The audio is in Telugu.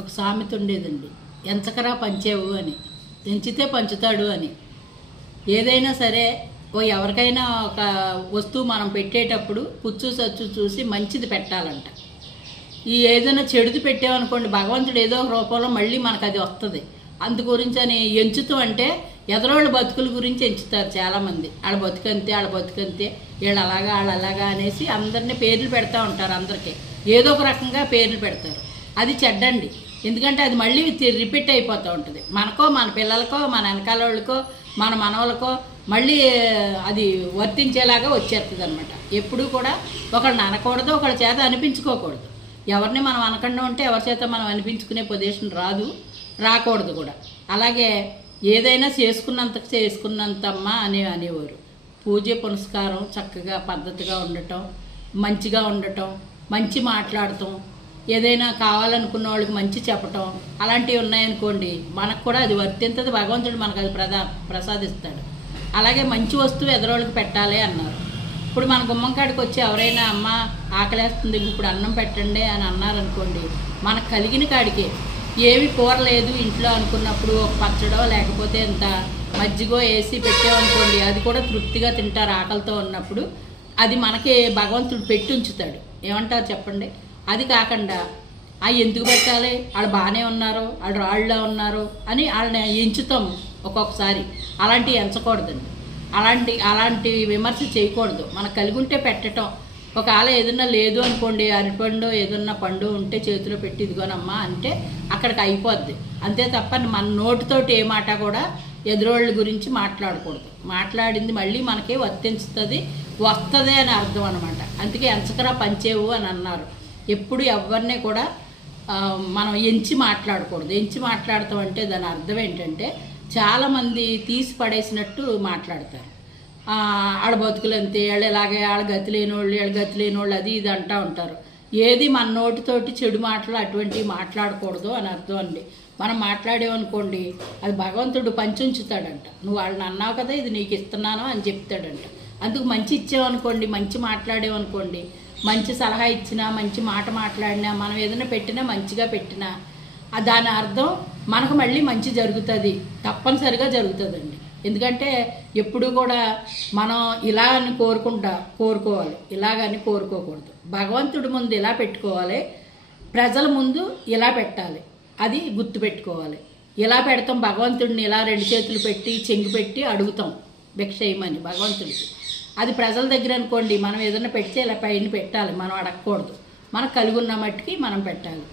ఒక సామెత ఉండేదండి, ఎంచకరా పంచేవు అని, ఎంచితే పంచుతాడు అని. ఏదైనా సరే ఎవరికైనా ఒక వస్తువు మనం పెట్టేటప్పుడు పుచ్చు సచ్చు చూసి మంచిది పెట్టాలంట. ఈ ఏదైనా చెడుది పెట్టామనుకోండి, భగవంతుడు ఏదో ఒక రూపంలో మళ్ళీ మనకు అది వస్తుంది. అందు గురించి అని ఎంచుతూ అంటే ఎదరోళ్ళ బతుకుల గురించి ఎంచుతారు చాలామంది. వాళ్ళ బతుకంతే వీళ్ళు అలాగా వాళ్ళు అలాగా అనేసి అందరినీ పేర్లు పెడతా ఉంటారు. అందరికీ ఏదో ఒక రకంగా పేర్లు పెడతారు. అది చెడ్డండి. ఎందుకంటే అది మళ్ళీ రిపీట్ అయిపోతూ ఉంటుంది. మనకో మన పిల్లలకో మన వెనకాల వాళ్ళకో మన మనవలకో మళ్ళీ అది వర్తించేలాగా వచ్చేస్తుంది అనమాట. ఎప్పుడూ కూడా ఒకళ్ళని అనకూడదు, ఒకళ్ళ చేత అనిపించుకోకూడదు. ఎవరిని మనం అనకుండా ఉంటే ఎవరి చేత మనం అనిపించుకునే పొజిషన్ రాకూడదు కూడా. అలాగే ఏదైనా చేసుకున్నంతమ్మా అనేవారు. పూజ పునస్కారం చక్కగా పద్ధతిగా ఉండటం, మంచిగా ఉండటం, మంచి మాట్లాడటం, ఏదైనా కావాలనుకున్న వాళ్ళకి మంచి చెప్పటం, అలాంటివి ఉన్నాయనుకోండి మనకు కూడా అది వర్తింతది. భగవంతుడు మనకు అది ప్రసాదిస్తాడు. అలాగే మంచి వస్తువు ఎదరోళ్ళకి పెట్టాలి అన్నారు. ఇప్పుడు మన గుమ్మంకాడికి వచ్చి ఎవరైనా అమ్మ ఆకలేస్తుంది ఇప్పుడు అన్నం పెట్టండి అని అన్నారనుకోండి, మనకు కలిగిన కాడికే ఏమి కూర లేదు ఇంట్లో అనుకున్నప్పుడు ఒక పచ్చడో లేకపోతే ఇంత మజ్జిగో వేసి పెట్టామనుకోండి, అది కూడా తృప్తిగా తింటారు ఆకలితో ఉన్నప్పుడు. అది మనకి భగవంతుడు పెట్టి ఉంచుతాడు. ఏమంటారు చెప్పండి? అది కాకుండా ఎందుకు పెట్టాలి, వాళ్ళు బాగానే ఉన్నారు, వాళ్ళు రాళ్ళలో ఉన్నారు అని వాళ్ళని ఎంచుతాం ఒక్కొక్కసారి. అలాంటివి ఎంచకూడదండి. అలాంటి విమర్శ చేయకూడదు. మనకు కలిగి ఉంటే పెట్టడం. ఒకవేళ ఏదన్నా లేదు అనుకోండి, అరటిపండు ఏదన్నా పండు ఉంటే చేతిలో పెట్టి ఇదిగోనమ్మా అంటే అక్కడికి అయిపోద్ది. అంతే తప్ప మన నోటితోటి ఏ మాట కూడా ఎదురోళ్ళ గురించి మాట్లాడకూడదు. మాట్లాడింది మళ్ళీ మనకే వస్తుంది అని అర్థం అనమాట. అందుకే ఎంచకరా పంచేవు అని అన్నారు. ఎప్పుడు ఎవరిని కూడా మనం ఎంచి మాట్లాడకూడదు. ఎంచి మాట్లాడతాం అంటే దాని అర్థం ఏంటంటే చాలామంది తీసి పడేసినట్టు మాట్లాడతారు. వాళ్ళ బతుకులు అంతే, వాళ్ళు ఇలాగే, వాళ్ళ గతి లేనోళ్ళు అది ఇది అంటూ ఉంటారు. ఏది మన నోటితోటి చెడు మాటలు అటువంటివి మాట్లాడకూడదు అని అర్థం అండి. మనం మాట్లాడేమనుకోండి అది భగవంతుడు పంచుంచుతాడంట. నువ్వు వాళ్ళని అన్నావు కదా, ఇది నీకు ఇస్తున్నాను అని చెప్తాడంట. అందుకు మంచి ఇచ్చామనుకోండి, మంచి మాట్లాడేమనుకోండి, మంచి సలహా ఇచ్చినా, మంచి మాట మాట్లాడినా, మనం ఏదైనా పెట్టినా, మంచిగా పెట్టినా దాని అర్థం మనకు మళ్ళీ మంచి జరుగుతుంది, తప్పనిసరిగా జరుగుతుందండి. ఎందుకంటే ఎప్పుడు కూడా మనం ఇలా అని కోరుకోవాలి, ఇలాగని కోరుకోకూడదు. భగవంతుడి ముందు ఇలా పెట్టుకోవాలి, ప్రజల ముందు ఇలా పెట్టాలి. అది గుర్తుపెట్టుకోవాలి. ఇలా పెడతాం భగవంతుడిని, ఇలా 2 చేతులు పెట్టి చెంగు పెట్టి అడుగుతాం భిక్ష వేయమని భగవంతుడికి. అది ప్రజల దగ్గర అనుకోండి, మనం ఏదైనా పెడితే ఇలా పైన పెట్టాలి, మనం అడగకూడదు. మనకు కలిగి ఉన్న మట్టుకి మనం పెట్టాలి.